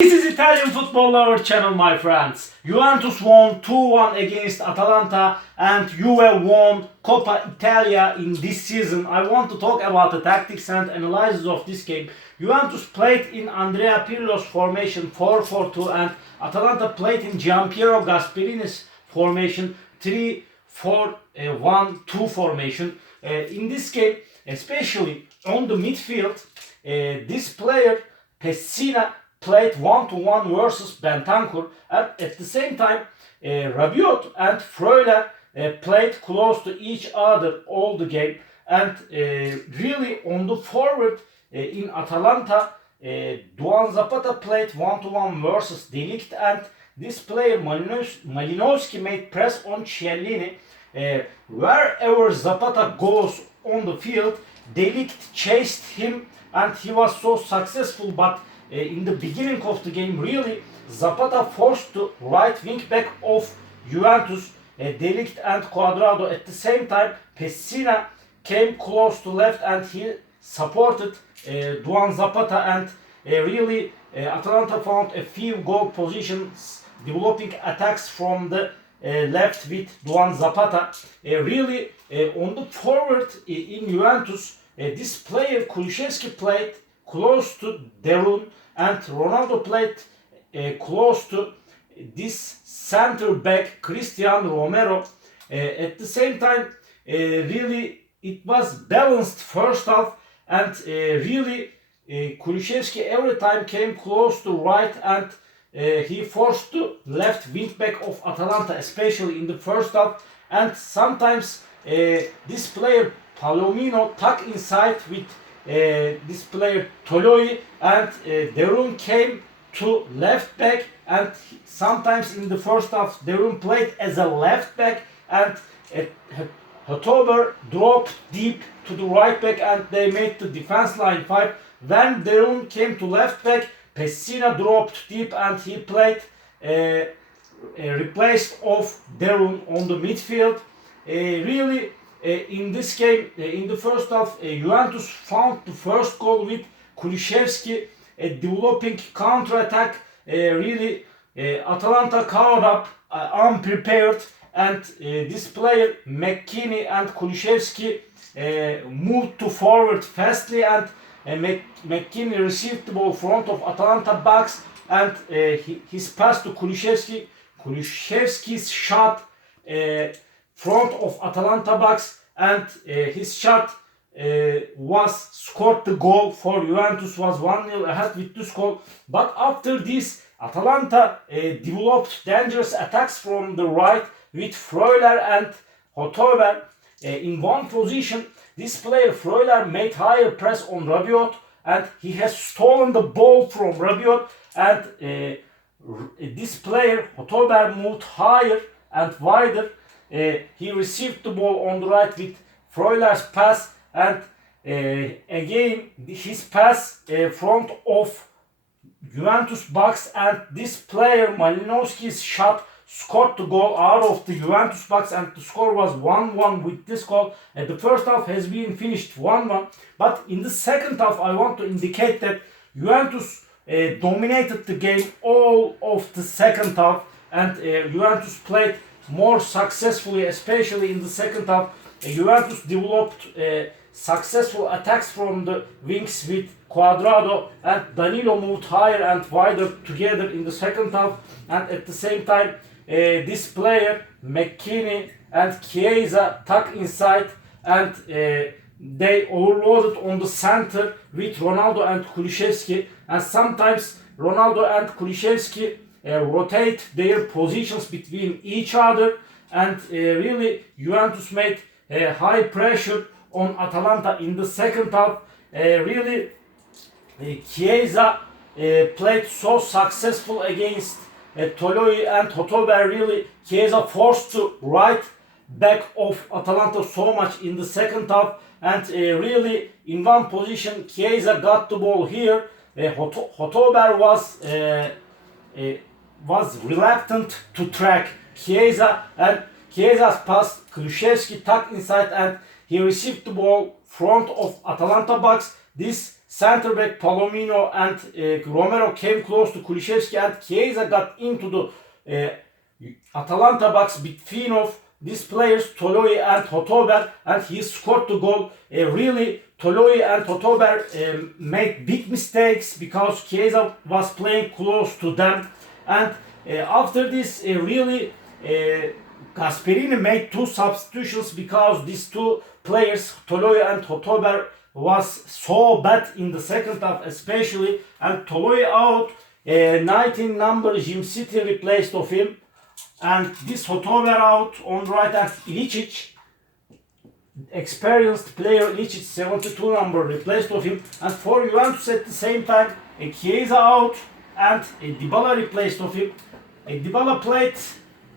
This is Italian Football Lover channel, my friends. Juventus won 2-1 against Atalanta and Juve won Coppa Italia in this season. I want to talk about the tactics and analysis of this game. Juventus played in Andrea Pirlo's formation 4-4-2 and Atalanta played in Gian Piero Gasperini's formation 3-4-1-2 formation. In this game, especially on the midfield, this player, Pessina, played 1-to-1 versus Bentancur, and at the same time Rabiot and Freuler played close to each other all the game, and really on the forward in Atalanta, Duan Zapata played 1-to-1 versus De Ligt, and this player Malinowski made press on Chiellini. Wherever Zapata goes on the field, De Ligt chased him and he was so successful, but in the beginning of the game, really, Zapata forced the right wing back of Juventus, De Ligt and Cuadrado. At the same time, Pessina came close to left and he supported Duan Zapata, and really Atalanta found a few goal positions developing attacks from the left with Duan Zapata. Really on the forward in Juventus, this player Kulusevski played close to Derun, and Ronaldo played close to this center back Cristian Romero. At the same time, really it was balanced first half, and really Kulusevski every time came close to right, and he forced the left wing back of Atalanta, especially in the first half, and sometimes this player Palomino tuck inside with this player Toloi, and Derun came to left back, and sometimes in the first half Derun played as a left back, and Hotober dropped deep to the right back and they made the defense line 5. When Derun came to left back, Pessina dropped deep and he played replaced of Derun on the midfield. Really in this game, in the first half, Juventus found the first goal with Kulusevski developing counter-attack. Really, Atalanta covered up unprepared, and this player McKinney and Kulusevski moved to forward fastly, and McKinney received the ball front of Atalanta box, and his pass to Kulusevski. Kulusevski's shot front of Atalanta box, and his shot was scored the goal for Juventus, was 1-0 ahead with this goal. But after this, Atalanta developed dangerous attacks from the right with Freuler and Hotober in one position. This player Freuler made higher press on Rabiot, and he has stolen the ball from Rabiot, and this player Hotober moved higher and wider. He received the ball on the right with Freuler's pass, and again his pass front of Juventus box, and this player Malinowski's shot scored the goal out of the Juventus box, and the score was 1-1 with this goal. The first half has been finished 1-1, but in the second half I want to indicate that Juventus dominated the game all of the second half, and Juventus played more successfully, especially in the second half. Juventus developed successful attacks from the wings with Cuadrado, and Danilo moved higher and wider together in the second half, and at the same time this player McKinney and Chiesa tuck inside, and they overloaded on the center with Ronaldo and Kulusevski, and sometimes Ronaldo and Kulusevski rotate their positions between each other, and really Juventus made high pressure on Atalanta in the second half. Really Chiesa played so successful against Toloi and Hotober. Really Chiesa forced the right back of Atalanta so much in the second half, and really in one position Chiesa got the ball here. Hotober was reluctant to track Chiesa, and Chiesa's pass, Kulusevski tucked inside, and he received the ball front of Atalanta box. This center back Palomino and Romero came close to Kulusevski, and Chiesa got into the Atalanta box between of these players, Toloi and Hotober, and he scored the goal. Really, Toloi and Hotober made big mistakes because Chiesa was playing close to them. And after this, Gasperini made 2 substitutions because these 2 players, Toloi and Hotober, was so bad in the second half especially. And Toloi out, 19 number Jim City replaced of him. And this Hotover out on right, and Ilicic, experienced player Ilicic, 72 number replaced of him. And for Juventus at the same time, Chiesa out and Dybala replaced of him. Dybala played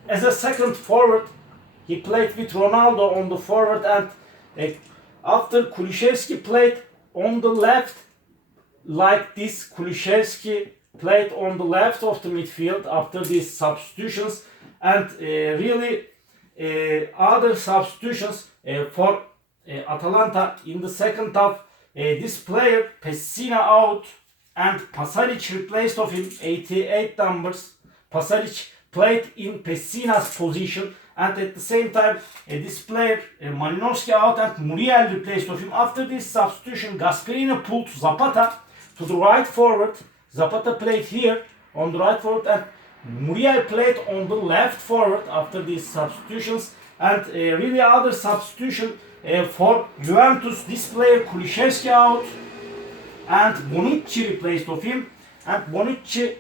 as a second forward. He played with Ronaldo on the forward, and after Kulusevski played on the left like this, Kulusevski played on the left of the midfield after these substitutions. And other substitutions for Atalanta in the second half, this player Pessina out and Pasalic replaced of him, 88 numbers. Pasalic played in Pessina's position, and at the same time this player Malinowski out and Muriel replaced of him. After this substitution, Gasperini pulled Zapata to the right forward. Zapata played here on the right forward, and Muriel played on the left forward after these substitutions. And other substitution for Juventus, this player Kulusevski out and Bonucci replaced of him. And Bonucci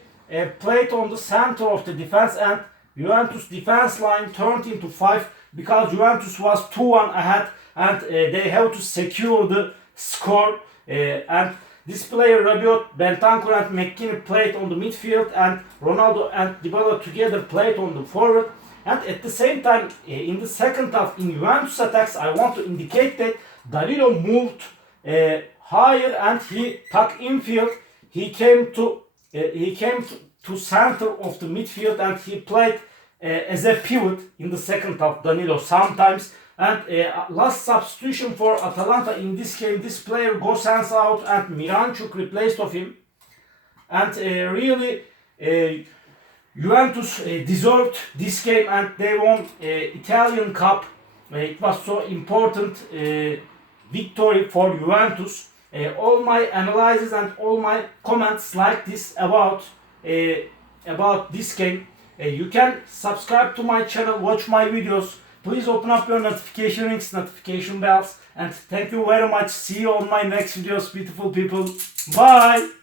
played on the center of the defense, and Juventus defense line turned into 5 because Juventus was 2-1 ahead, and they have to secure the score. And this player Rabiot, Bentancur and McKinney played on the midfield, and Ronaldo and Dybala together played on the forward. And at the same time, in the second half, in Juventus attacks, I want to indicate that Danilo moved higher and he took infield. He came to center of the midfield, and he played as a pivot in the second half, Danilo sometimes. And last substitution for Atalanta in this game, this player Gosens out and Miranchuk replaced of him. And Juventus deserved this game, and they won Italian Cup. It was so important victory for Juventus. All my analysis and all my comments like this about this game. You can subscribe to my channel, watch my videos. Please open up your notification rings, notification bells, and thank you very much. See you on my next videos, beautiful people. Bye.